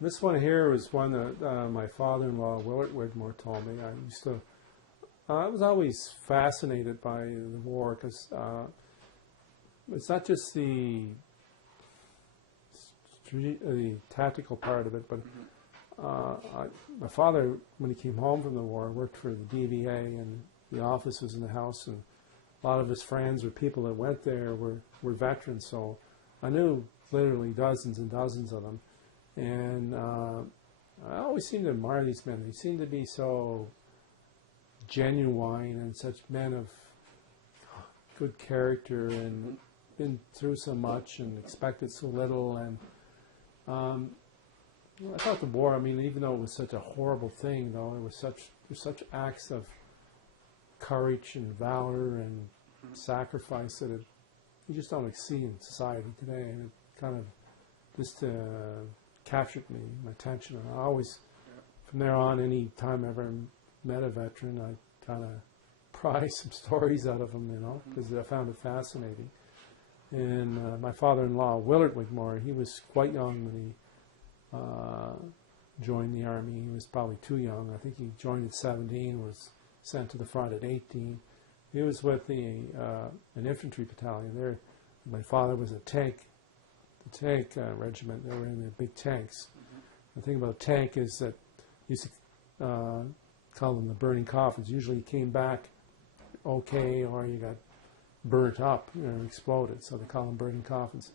This one here was one that my father-in-law, Willard Wigmore, told me. I was always fascinated by the war because it's not just the tactical part of it, but my father, when he came home from the war, worked for the DVA, and the office was in the house, and a lot of his friends or people that went there were veterans, so I knew literally dozens and dozens of them. And I always seemed to admire these men. They seemed to be so genuine and such men of good character and been through so much and expected so little. And I thought the war, I mean, even though it was such a horrible thing, though, there was such acts of courage and valor and sacrifice that you just don't see in society today. And it kind of just captured my attention. And I always, from there on, any time I ever met a veteran, I kind of pry some stories out of them, you know, because I found it fascinating. And my father-in-law, Willard Wigmore, he was quite young when he joined the Army. He was probably too young. I think he joined at 17, was sent to the front at 18. He was with an infantry battalion there. My father was a tank regiment. They were in the big tanks. The thing about a tank is that you used to call them the burning coffins. Usually you came back okay, or you got burnt up, exploded. So they call them burning coffins.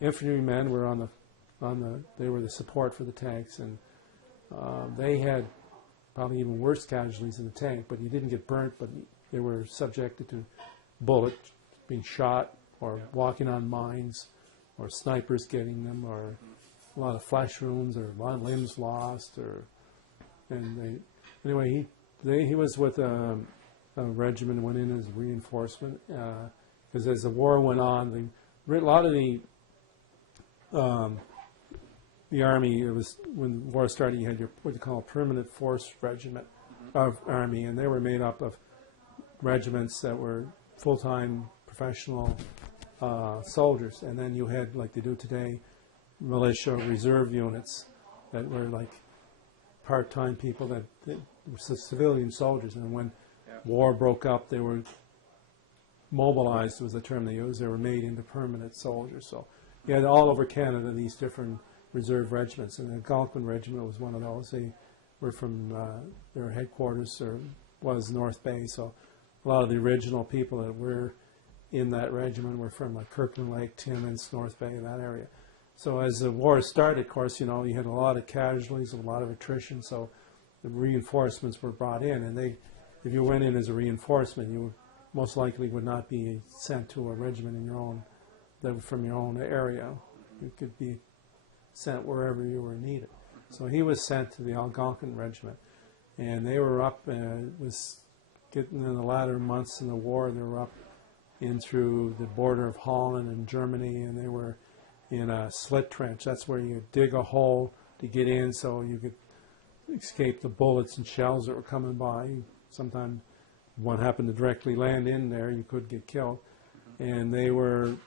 Infantrymen were they were the support for the tanks, and they had probably even worse casualties in the tank. But you didn't get burnt, but they were subjected to bullets, being shot, or walking on mines, or snipers getting them, or a lot of flesh wounds, or a lot of limbs lost, anyway, he was with a regiment, went in as reinforcement, because as the war went on, a lot of the Army, it was, when the war started, you had your, what you call a permanent force regiment of Army, and they were made up of regiments that were full-time professional soldiers, and then you had, like they do today, militia reserve units that were like part-time people that were civilian soldiers, and when war broke up, they were mobilized, was the term they used. They were made into permanent soldiers. So you had all over Canada these different reserve regiments, and the Algonquin Regiment was one of those. They were from their headquarters was North Bay, so a lot of the original people that were in that regiment were from like Kirkland Lake, Timmins, North Bay, that area. So as the war started, of course, you had a lot of casualties, a lot of attrition, so the reinforcements were brought in, and if you went in as a reinforcement, you most likely would not be sent to a regiment from your own area. You could be sent wherever you were needed. So he was sent to the Algonquin Regiment, and they were up, was getting in the latter months in the war, they were up in through the border of Holland and Germany, and they were in a slit trench. That's where you dig a hole to get in so you could escape the bullets and shells that were coming by. Sometimes one happened to directly land in there, you could get killed. And they were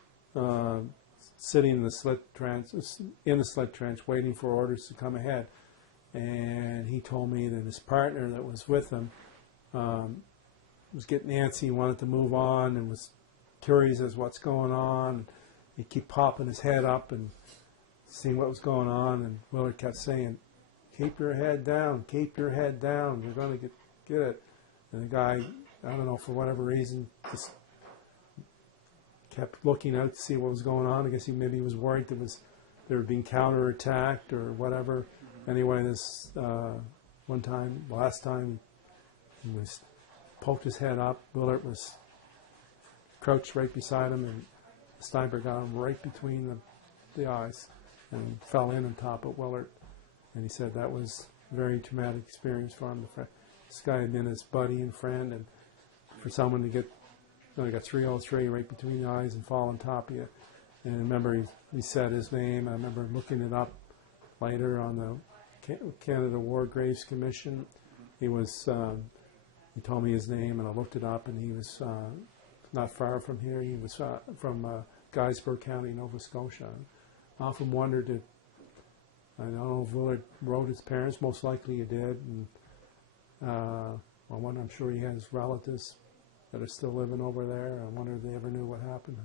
sitting in the slit trench waiting for orders to come ahead. And he told me that his partner that was with him was getting antsy, wanted to move on, and was curious as what's going on. He'd keep popping his head up and seeing what was going on, and Willard kept saying, "Keep your head down, keep your head down, you're going to get it." And the guy, I don't know, for whatever reason, just kept looking out to see what was going on. I guess maybe he was worried they were being counterattacked or whatever. Anyway, this last time, he was poked his head up. Willard was crouched right beside him, and the sniper got him right between the eyes and fell in on top of Willard. And he said that was a very traumatic experience for him. This guy had been his buddy and friend, and for someone to get 303 right between the eyes and fall on top of you. And I remember he said his name. I remember looking it up later on the Canada War Graves Commission. He told me his name, and I looked it up, and he was not far from here. He was from Guysborough County, Nova Scotia. I often wondered I don't know if Willard wrote his parents. Most likely he did. And I'm sure he has relatives that are still living over there. I wonder if they ever knew what happened.